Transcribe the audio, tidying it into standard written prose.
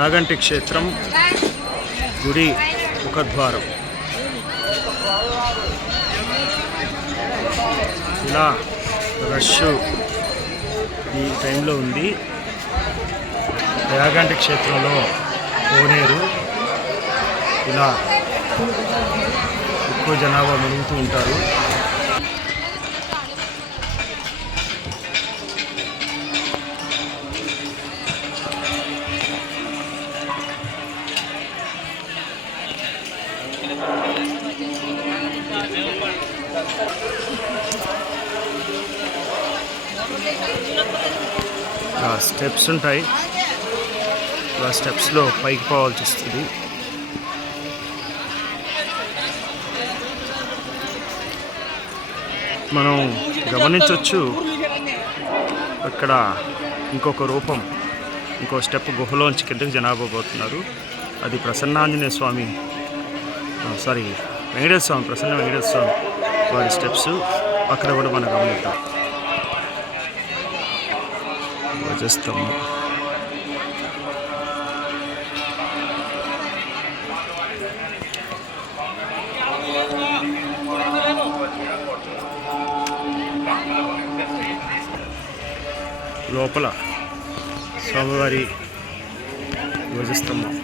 యాగంటి క్షేత్రం గుడి ముఖద్వారం. ఇలా రష్ ఈ టైంలో ఉంది. యాగంటి క్షేత్రంలో కోనేరు ఇలా ఎక్కువ జనాభా మునుగుతూ ఉంటారు. స్టెప్స్ ఉంటాయి. ఆ స్టెప్స్లో పైకి పోవాల్సి వస్తుంది. మనం గమనించవచ్చు అక్కడ ఇంకొక రూపం, ఇంకో స్టెప్ గుహలోంచి కిందకి జనాభా పోతున్నారు. అది ప్రసన్నాంజనేయ స్వామి, వెంకటేశ్వర స్వామి, ప్రసన్న వెంకటేశ్వర స్వామి వారి స్టెప్స్ అక్కడ కూడా మనం గమనిద్దాం. ధ్వజస్తంభం, లోపల స్వామివారి ధ్వజస్తంభం.